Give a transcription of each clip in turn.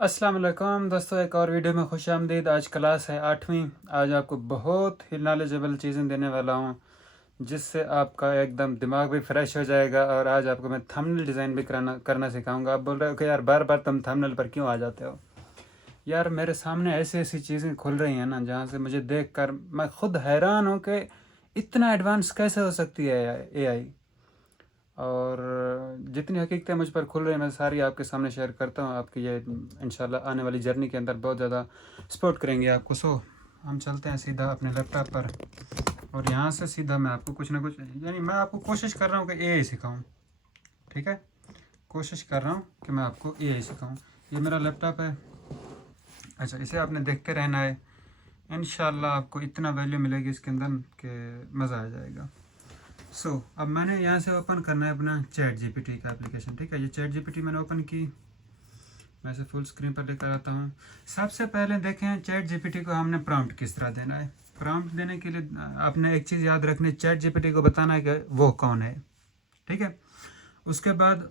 अस्सलाम वालेकुम दोस्तों, एक और वीडियो में खुश आमदीद। आज क्लास है 8वीं। आज आपको बहुत ही नॉलेजेबल चीज़ें देने वाला हूँ जिससे आपका एकदम दिमाग भी फ्रेश हो जाएगा। और आज आपको मैं थंबनेल डिज़ाइन भी करना सिखाऊंगा। आप बोल रहे हो कि यार बार बार तुम थंबनेल पर क्यों आ जाते हो। यार मेरे सामने ऐसी ऐसी चीज़ें खुल रही हैं ना, जहाँ से मुझे देख कर मैं खुद हैरान हूँ कि इतना एडवांस कैसे हो सकती है एआई। और जितनी हकीकतें मुझ पर खुल रही हैं मैं सारी आपके सामने शेयर करता हूँ। आपकी ये इंशाल्लाह आने वाली जर्नी के अंदर बहुत ज़्यादा सपोर्ट करेंगे आपको। सो हम चलते हैं सीधा अपने लैपटॉप पर, और यहाँ से सीधा मैं आपको कुछ ना कुछ, यानी मैं आपको कोशिश कर रहा हूँ कि एआई सिखाऊँ। ठीक है, कोशिश कर रहा हूँ कि मैं आपको एआई सिखाऊँ। ये मेरा लैपटॉप है। अच्छा, इसे आपने देखते रहना है। इंशाल्लाह आपको इतना वैल्यू मिलेगी इसके अंदर कि मज़ा आ जाएगा। अब मैंने यहाँ से ओपन करना है अपना चैट जीपीटी का एप्लीकेशन। ठीक है, ये चैट जीपीटी मैंने ओपन की। मैं इसे फुल स्क्रीन पर लेकर आता हूँ। सबसे पहले देखें चैट जीपीटी को हमने प्रॉम्प्ट किस तरह देना है। प्रॉम्प्ट देने के लिए आपने एक चीज़ याद रखनी, चैट जीपीटी को बताना है कि वो कौन है। ठीक है, उसके बाद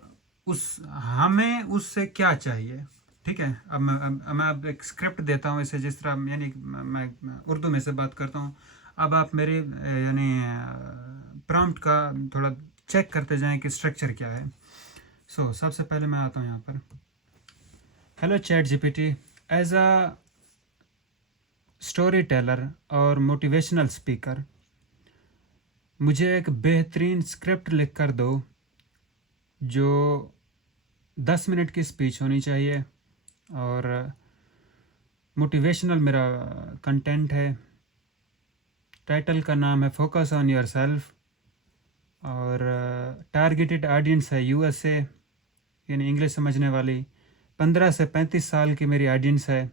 हमें उससे क्या चाहिए। ठीक है, मैं अब एक स्क्रिप्ट देता हूँ इसे, जिस तरह यानी मैं उर्दू में से बात करता हूँ। अब आप मेरे यानी प्रॉम्प्ट का थोड़ा चेक करते जाएं कि स्ट्रक्चर क्या है। सबसे पहले मैं आता हूँ यहाँ पर। Hello ChatGPT, as a storyteller और मोटिवेशनल स्पीकर मुझे एक बेहतरीन स्क्रिप्ट लिख कर दो जो 10 मिनट की स्पीच होनी चाहिए। और मोटिवेशनल मेरा कंटेंट है। टाइटल का नाम है फोकस ऑन योर सेल्फ। और टारगेटेड ऑडियंस है यूएसए, यानी इंग्लिश समझने वाली 15 से 35 साल की मेरी ऑडियंस है।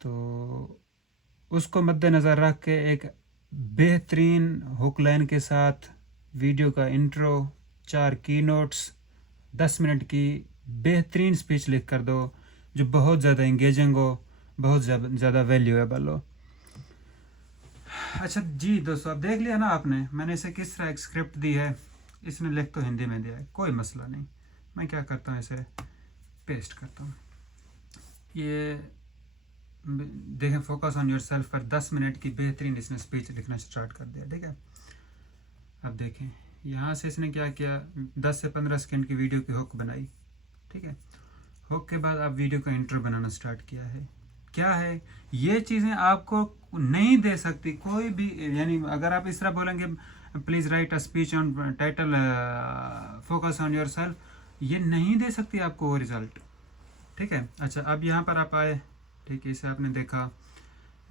तो उसको मद्देनज़र रख के एक बेहतरीन हुक लाइन के साथ वीडियो का इंट्रो, 4 की नोट्स, 10 मिनट की बेहतरीन स्पीच लिख कर दो जो बहुत ज़्यादा इंगेजिंग हो, बहुत ज़्यादा वैल्यूएबल हो। अच्छा जी दोस्तों, अब देख लिया ना आपने मैंने इसे किस तरह एक स्क्रिप्ट दी है। इसने लिख तो हिंदी में दिया है, कोई मसला नहीं। मैं क्या करता हूँ, इसे पेस्ट करता हूँ। ये देखें, फोकस ऑन योर सेल्फ पर 10 मिनट की बेहतरीन इसने स्पीच लिखना स्टार्ट कर दिया। ठीक है, अब देखें यहाँ से इसने क्या किया, 10 से 15 सेकंड की वीडियो की हुक बनाई। ठीक है, हुक के बाद अब वीडियो का इंट्रो बनाना स्टार्ट किया है। क्या है, ये चीज़ें आपको नहीं दे सकती कोई भी। यानी अगर आप इस तरह बोलेंगे please write a speech on title focus on your self, ये नहीं दे सकती आपको वो रिज़ल्ट। ठीक है, अच्छा अब यहाँ पर आप आए। ठीक है, इसे आपने देखा,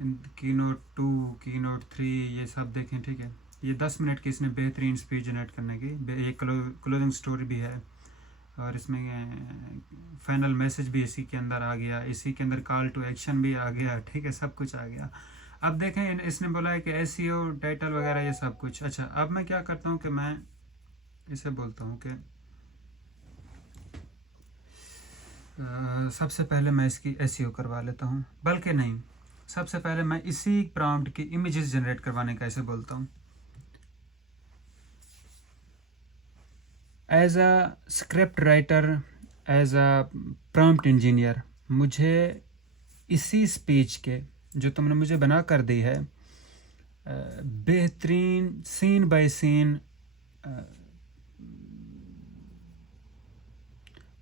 की नोट 2, की नोट 3, ये सब देखें। ठीक है, ये 10 मिनट की इसने बेहतरीन स्पीच जनरेट करने की, एक क्लोजिंग स्टोरी भी है, और इसमें फाइनल मैसेज भी इसी के अंदर आ गया, इसी के अंदर कॉल टू एक्शन भी आ गया। ठीक है, सब कुछ आ गया। अब देखें इसने बोला है कि एसईओ टाइटल वगैरह ये सब कुछ। अच्छा, अब मैं क्या करता हूँ कि मैं इसे बोलता हूँ कि सबसे पहले मैं इसकी एसईओ करवा लेता हूँ, बल्कि नहीं, सबसे पहले मैं इसी प्रॉम्प्ट की इमेजेस जनरेट करवाने का इसे बोलता हूँ। As a script writer, as a prompt engineer, मुझे इसी स्पीच के जो तुमने मुझे बना कर दी है बेहतरीन सीन बाय सीन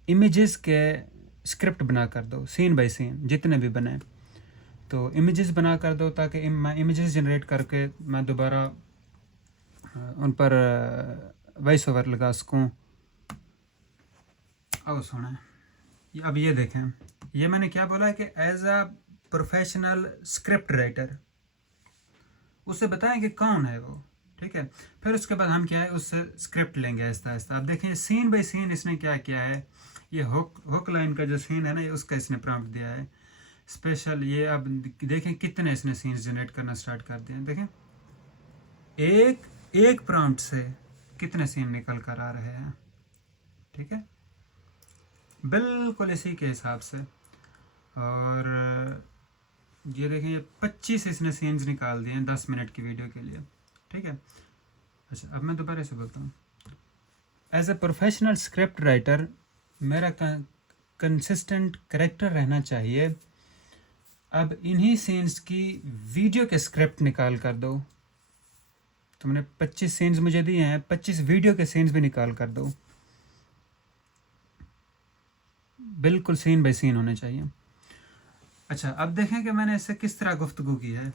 इमेजेस के स्क्रिप्ट बना कर दो, सीन बाय सीन जितने भी बने। तो इमेजेस बना कर दो ताकि मैं इमेजेस जनरेट करके मैं दोबारा उन पर वॉइस ओवर लगा सकूँ। अब सुना, अब ये देखें, ये मैंने क्या बोला है कि as a professional script writer, उससे बताएं कि कौन है वो। ठीक है, फिर उसके बाद हम क्या है उससे स्क्रिप्ट लेंगे आहिस्ता आहिस्ता। आप देखें सीन बाय सीन इसने क्या किया है। ये हुक लाइन का जो सीन है ना, ये उसका इसने प्रॉम्प्ट दिया है स्पेशल। ये अब देखें कितने इसने सीन्स जनरेट करना स्टार्ट कर दिए। देखें एक एक प्रॉम्प्ट से कितने सीन निकल कर आ रहे हैं। ठीक है, बिल्कुल इसी के हिसाब से। और ये देखें, ये 25 इसने सीन्स निकाल दिए हैं 10 मिनट की वीडियो के लिए। ठीक है, अच्छा अब मैं दोबारा से बोलता हूँ। As a professional script writer, मेरा कंसिस्टेंट करेक्टर रहना चाहिए। अब इन्हीं सीन्स की वीडियो के स्क्रिप्ट निकाल कर दो। तुमने 25 सीन्स मुझे दिए हैं, 25 वीडियो के सीन्स भी निकाल कर दो, बिल्कुल सीन बाय सीन होने चाहिए। अच्छा, अब देखें कि मैंने इससे किस तरह गुफ्तगू की है।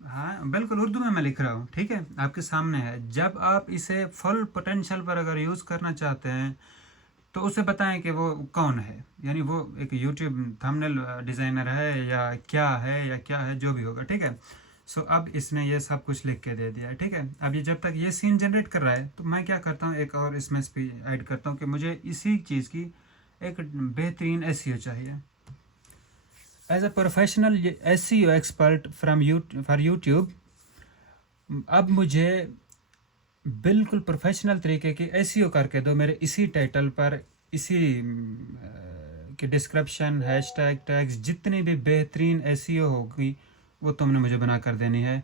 हाँ बिल्कुल उर्दू में मैं लिख रहा हूँ, ठीक है, आपके सामने है। जब आप इसे फुल पोटेंशियल पर अगर यूज़ करना चाहते हैं तो उसे बताएं कि वो कौन है, यानी वो एक यूट्यूब थंबनेल डिज़ाइनर है या क्या है, या क्या है जो भी होगा, ठीक है। सो अब इसने ये सब कुछ लिख के दे दिया है, ठीक है। अब ये जब तक ये सीन जनरेट कर रहा है तो मैं क्या करता हूँ, एक और इसमें ऐड करता हूँ कि मुझे इसी चीज़ की एक बेहतरीन एसईओ चाहिए। As a professional SEO expert for YouTube, अब मुझे बिल्कुल प्रोफेशनल तरीके की एसईओ करके दो मेरे इसी टाइटल पर, इसी कि डिस्क्रिप्शन, हैशटैग, टैग्स, जितनी भी बेहतरीन एसईओ होगी वो तुमने मुझे बना कर देनी है।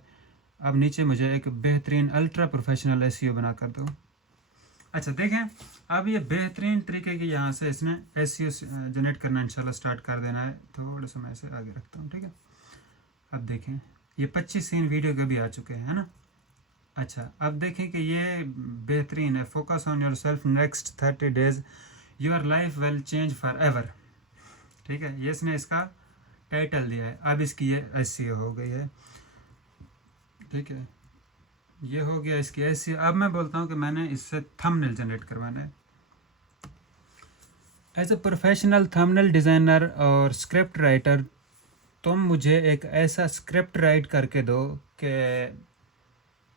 अब नीचे मुझे एक बेहतरीन अल्ट्रा प्रोफेशनल एसईओ बना कर दो। अच्छा देखें, अब ये बेहतरीन तरीके की यहाँ से इसने एसईओ जनरेट करना इंशाल्लाह स्टार्ट कर देना है। थोड़ा सा मैं इसे आगे रखता हूँ, ठीक है। अब देखें ये 25 सीन वीडियो के भी आ चुके हैं, है ना। अच्छा अब देखें कि ये बेहतरीन है। Focus on your self next 30 days, your life will change for ever, ठीक है। ये इसने इसका टाइटल दिया है। अब इसकी ये एसईओ हो गई है, ठीक है, ये हो गया इसकी एसईओ। अब मैं बोलता हूँ कि मैंने इससे थंबनेल जनरेट करवाना है। As a professional thumbnail designer और स्क्रिप्ट राइटर, तुम मुझे एक ऐसा स्क्रिप्ट राइट करके दो कि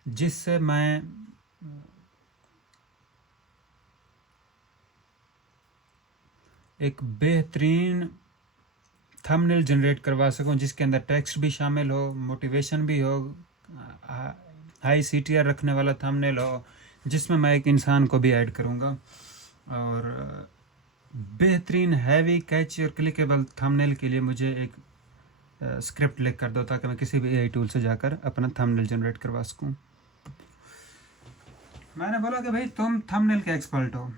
जिससे मैं एक बेहतरीन थंबनेल जनरेट करवा सकूं, जिसके अंदर टेक्स्ट भी शामिल हो, मोटिवेशन भी हो, हाई सीटीआर रखने वाला थंबनेल हो, जिसमें मैं एक इंसान को भी ऐड करूंगा, और बेहतरीन हैवी कैची और क्लिकेबल थंबनेल के लिए मुझे एक स्क्रिप्ट लिख कर दो ताकि मैं किसी भी एआई टूल से जाकर अपना थंबनेल जनरेट करवा सकूं। मैंने बोला कि भाई तुम थंबनेल के एक्सपर्ट हो,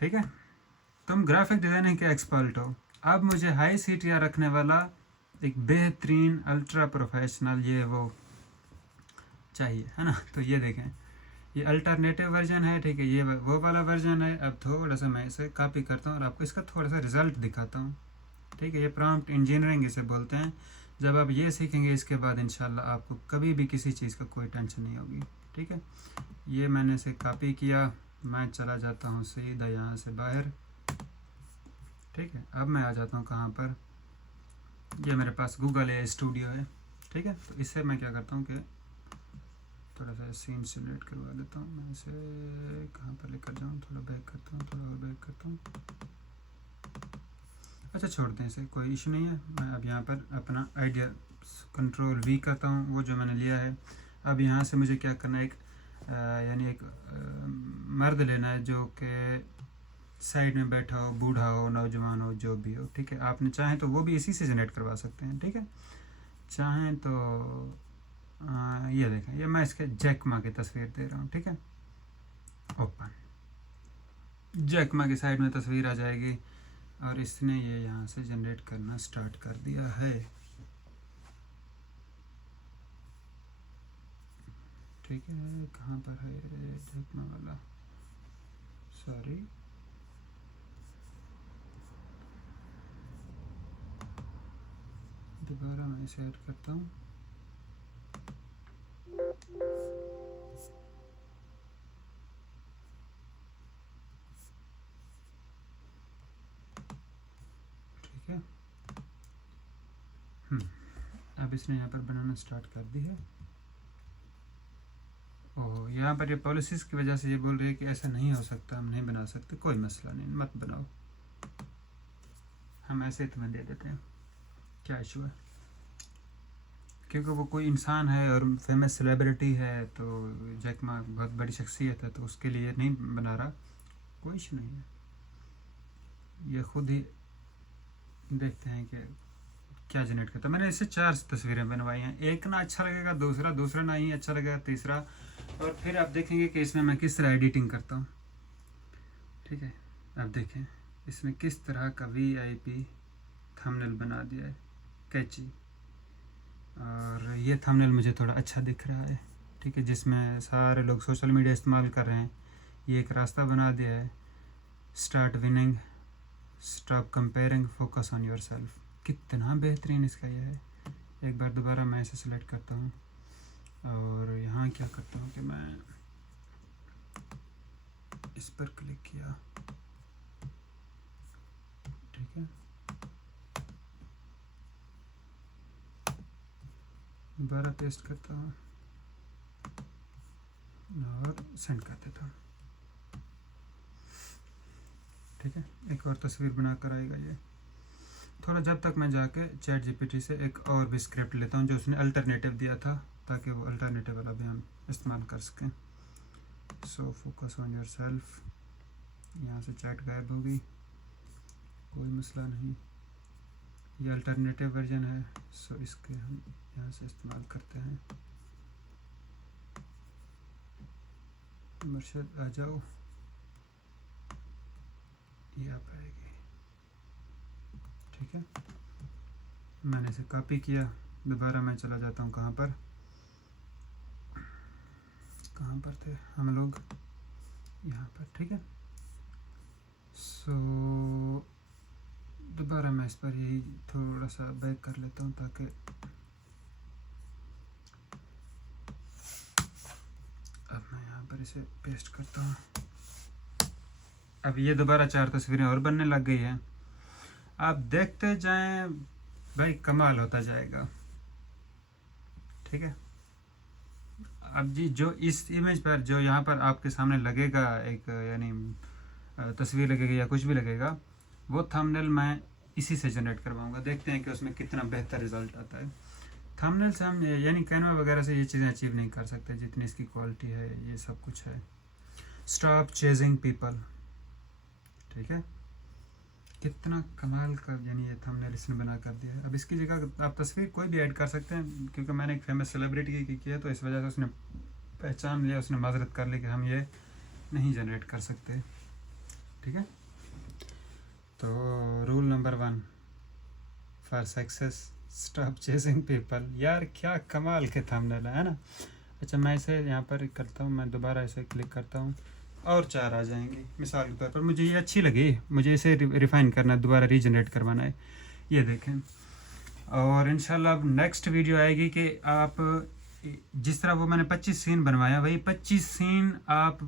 ठीक है, तुम ग्राफिक डिज़ाइनिंग के एक्सपर्ट हो। अब मुझे हाई सीटीआर रखने वाला एक बेहतरीन अल्ट्रा प्रोफेशनल ये वो चाहिए, है ना। तो ये देखें, ये अल्टरनेटिव वर्जन है, ठीक है, ये वो वाला वर्जन है। अब थोड़ा सा मैं इसे कॉपी करता हूँ और आपको इसका थोड़ा सा रिजल्ट दिखाता हूँ, ठीक है। ये प्रॉम्प्ट इंजीनियरिंग इसे बोलते हैं। जब आप ये सीखेंगे इसके बाद इंशाल्लाह आपको कभी भी किसी चीज़ का कोई टेंशन नहीं होगी, ठीक है। ये मैंने इसे कॉपी किया, मैं चला जाता हूँ सीधा यहाँ से बाहर, ठीक है। अब मैं आ जाता हूँ कहाँ पर, ये मेरे पास गूगल ए स्टूडियो है, ठीक है। तो इससे मैं क्या करता हूँ कि थोड़ा सा सीन जनरेट करवा लेता हूँ। मैं इसे कहाँ पर लेकर जाऊँ, थोड़ा बैक करता हूँ, थोड़ा और बैक करता हूँ। अच्छा छोड़ दें इसे, कोई इशू नहीं है। मैं अब यहाँ पर अपना आइडिया कंट्रोल वी करता हूँ, वो जो मैंने लिया है। अब यहाँ से मुझे क्या करना है, एक यानी एक मर्द लेना है जो कि साइड में बैठा हो, बूढ़ा हो, नौजवान हो, जो भी हो, ठीक है। आपने चाहें तो वो भी इसी से जनरेट करवा सकते हैं, ठीक है। चाहें तो ये देखें, ये मैं इसके जैक मा की तस्वीर दे रहा हूँ, ठीक है। ओपन, जैक मा की साइड में तस्वीर आ जाएगी और इसने ये यहाँ से जनरेट करना स्टार्ट कर दिया है, ठीक है। कहाँ पर है जैक मा वाला, सॉरी, दोबारा मैं इसे ऐड करता हूँ। ठीक है, अब इसने यहाँ पर बनाना स्टार्ट कर दी है। ओह, यहाँ पर ये पॉलिसीज़ की वजह से ये बोल रही है कि ऐसा नहीं हो सकता, हम नहीं बना सकते। कोई मसला नहीं, मत बनाओ, हम ऐसे ही तुम्हें दे देते हैं, क्या इशू है। क्योंकि वो कोई इंसान है और फेमस सेलिब्रिटी है, तो जैक मा बहुत बड़ी शख्सियत है, तो उसके लिए नहीं बना रहा, कोई इशू नहीं है। ये खुद ही देखते हैं कि क्या जनरेट करता है। मैंने इससे 4 तस्वीरें बनवाई हैं, एक ना अच्छा लगेगा दूसरा, दूसरा ना ही अच्छा लगेगा तीसरा, और फिर आप देखेंगे कि इसमें मैं किस तरह एडिटिंग करता हूँ, ठीक है। अब देखें इसमें किस तरह का VIP थंबनेल बना दिया है, कैची। और ये थंबनेल मुझे थोड़ा अच्छा दिख रहा है, ठीक है, जिसमें सारे लोग सोशल मीडिया इस्तेमाल कर रहे हैं। ये एक रास्ता बना दिया है, start winning, stop comparing, focus on your self. कितना बेहतरीन इसका ये है। एक बार दोबारा मैं इसे सिलेक्ट करता हूँ और यहाँ क्या करता हूँ कि मैं इस पर क्लिक किया, ठीक है, दोबारा पेस्ट करता हूँ और सेंड कर देता हूँ, ठीक है। एक और तस्वीर बनाकर आएगा ये। थोड़ा जब तक मैं जाके चैट GPT से एक और भी स्क्रिप्ट लेता हूँ जो उसने अल्टरनेटिव दिया था, ताकि वो अल्टरनेटिव वाला भी हम इस्तेमाल कर सकें। So focus on your self, यहाँ से चैट गायब होगी, कोई मसला नहीं, ये अल्टरनेटिव वर्जन है। सो इसके हम यहाँ से इस्तेमाल करते हैं। मुर्शद आ जाओ, ये आप आएगी, ठीक है। मैंने इसे कॉपी किया, दोबारा मैं चला जाता हूँ कहाँ पर थे हम लोग, यहाँ पर, ठीक है। सो दोबारा मैं इस पर यही थोड़ा सा बैक कर लेता हूँ ताकि अब मैं यहाँ पर इसे पेस्ट करता हूँ। अब ये दोबारा 4 तस्वीरें और बनने लग गई हैं। आप देखते जाएं भाई, कमाल होता जाएगा, ठीक है। अब जी जो इस इमेज पर जो यहाँ पर आपके सामने लगेगा, एक यानी तस्वीर लगेगी या कुछ भी लगेगा, वो थंबनेल मैं इसी से जनरेट करवाऊंगा। देखते हैं कि उसमें कितना बेहतर रिजल्ट आता है। थंबनेल से हम यानी कैनवा वगैरह से ये चीज़ें अचीव नहीं कर सकते जितनी इसकी क्वालिटी है, ये सब कुछ है। स्टॉप चेजिंग पीपल, ठीक है, कितना कमाल का यानी ये थंबनेल इसने बना कर दिया है। अब इसकी जगह आप तस्वीर कोई भी ऐड कर सकते हैं, क्योंकि मैंने एक फेमस सेलिब्रिटी की किया तो इस वजह से उसने पहचान लिया, उसने माजरत कर ली कि हम ये नहीं जनरेट कर सकते, ठीक है। तो rule number 1 for success, stop chasing people. यार क्या कमाल के थंबनेल है ना। अच्छा मैं इसे यहाँ पर करता हूँ, मैं दोबारा इसे क्लिक करता हूँ और 4 आ जाएंगे। मिसाल के तौर पर मुझे ये अच्छी लगी, मुझे इसे रिफ़ाइन करना है, दोबारा रीजनरेट करवाना है, ये देखें। और इंशाल्लाह अब नेक्स्ट वीडियो आएगी कि आप जिस तरह वो मैंने 25 सीन बनवाया, वही 25 सीन आप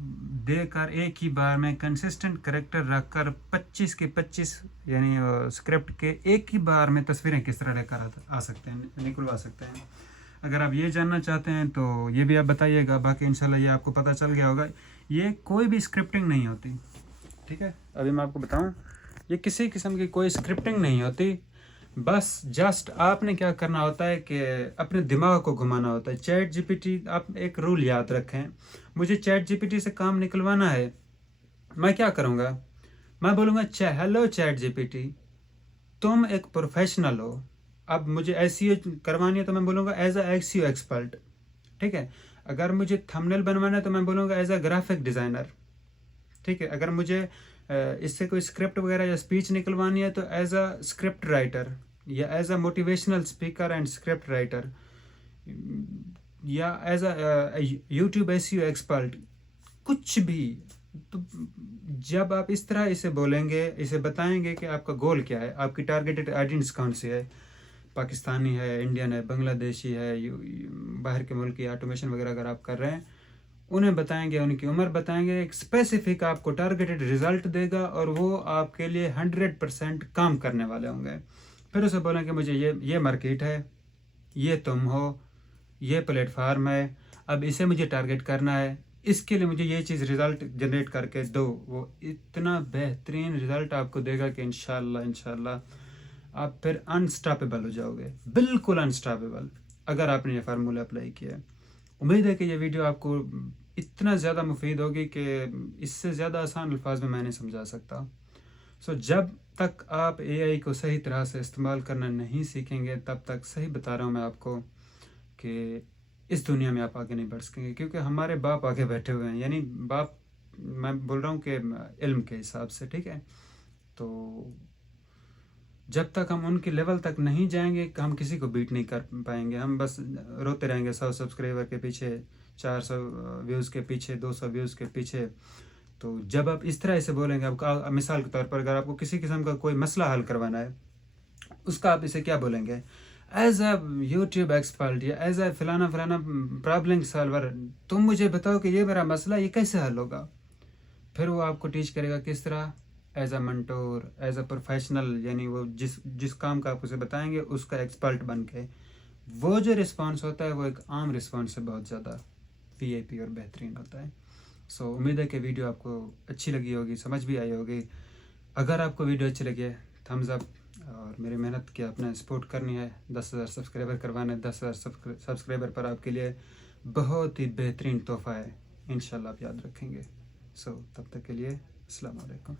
देकर एक ही बार में कंसिस्टेंट करेक्टर रखकर 25 के 25 यानी स्क्रिप्ट के एक ही बार में तस्वीरें किस तरह लेकर आ सकते हैं, निकलवा सकते हैं। अगर आप ये जानना चाहते हैं तो ये भी आप बताइएगा। बाकी इंशाल्लाह ये आपको पता चल गया होगा, ये कोई भी स्क्रिप्टिंग नहीं होती, ठीक है। अभी मैं आपको बताऊं, ये किसी किस्म की कोई स्क्रिप्टिंग नहीं होती। बस जस्ट आपने क्या करना होता है कि अपने दिमाग को घुमाना होता है। चैट GPT, आप एक रूल याद रखें, मुझे चैट GPT से काम निकलवाना है, मैं क्या करूँगा, मैं बोलूँगा हेलो चैट GPT, तुम एक प्रोफेशनल हो, अब मुझे SEO करवानी है तो मैं बोलूँगा एज अ SEO एक्सपर्ट, ठीक है। अगर मुझे थंबनेल बनवाना है तो मैं बोलूँगा एज अ ग्राफिक डिज़ाइनर, ठीक है। अगर मुझे इससे कोई स्क्रिप्ट वगैरह या स्पीच निकलवानी है तो एज अ स्क्रिप्ट राइटर, या as a motivational speaker and script writer, या as a YouTube SEO expert, कुछ भी। तो जब आप इस तरह इसे बोलेंगे, इसे बताएंगे कि आपका गोल क्या है, आपकी टारगेटेड ऑडियंस कौन सी है, पाकिस्तानी है, इंडियन है, बांग्लादेशी है, बाहर के मुल्क की ऑटोमेशन वगैरह अगर आप कर रहे हैं, उन्हें बताएंगे, उनकी उम्र बताएंगे, एक स्पेसिफिक आपको टारगेटेड रिजल्ट देगा और वो आपके लिए 100% काम करने वाले होंगे। फिर उसे बोलेंगे मुझे ये मार्केट है, ये तुम हो, ये प्लेटफार्म है, अब इसे मुझे टारगेट करना है, इसके लिए मुझे ये चीज़ रिज़ल्ट जनरेट करके दो। वो इतना बेहतरीन रिज़ल्ट आपको देगा कि इंशाल्लाह आप फिर अनस्टॉपेबल हो जाओगे, बिल्कुल अनस्टॉपेबल, अगर आपने ये फार्मूला अप्लाई किया है। उम्मीद है कि ये वीडियो आपको इतना ज़्यादा मुफीद होगी कि इससे ज़्यादा आसान अल्फाज में मैं नहीं समझा सकता। सो जब तक आप AI को सही तरह से इस्तेमाल करना नहीं सीखेंगे, तब तक, सही बता रहा हूँ मैं आपको, कि इस दुनिया में आप आगे नहीं बढ़ सकेंगे। क्योंकि हमारे बाप आगे बैठे हुए हैं, यानी बाप मैं बोल रहा हूँ कि इल्म के हिसाब से, ठीक है। तो जब तक हम उनके लेवल तक नहीं जाएंगे हम किसी को बीट नहीं कर पाएंगे। हम बस रोते रहेंगे 100 सब्सक्राइबर के पीछे, 400 व्यूज़ के पीछे, 200 व्यूज़ के पीछे। तो जब आप इस तरह से बोलेंगे, आपका मिसाल के तौर पर अगर आपको किसी किस्म का कोई मसला हल करवाना है, उसका आप इसे क्या बोलेंगे, एज अ यूट्यूब एक्सपर्ट या एज अ फलाना फलाना प्रॉब्लम सॉल्वर, तुम मुझे बताओ कि ये मेरा मसला ये कैसे हल होगा। फिर वो आपको टीच करेगा किस तरह, as a mentor, as a professional, यानी वो जिस काम का आप उसे बताएंगे उसका एक्सपर्ट बन के वो जो रिस्पॉन्स होता है वो एक आम रिस्पॉन्स से बहुत ज़्यादा वीआईपी और बेहतरीन होता है। सो उम्मीद है कि वीडियो आपको अच्छी लगी होगी, समझ भी आई होगी। अगर आपको वीडियो अच्छी लगी है थम्स अप, और मेरी मेहनत की आपने सपोर्ट करनी है, 10,000 सब्सक्राइबर करवाने। 10,000 सब्सक्राइबर पर आपके लिए बहुत ही बेहतरीन तोहफ़ा है, इंशाल्लाह आप याद रखेंगे। सो तब तक के लिए अस्सलाम वालेकुम।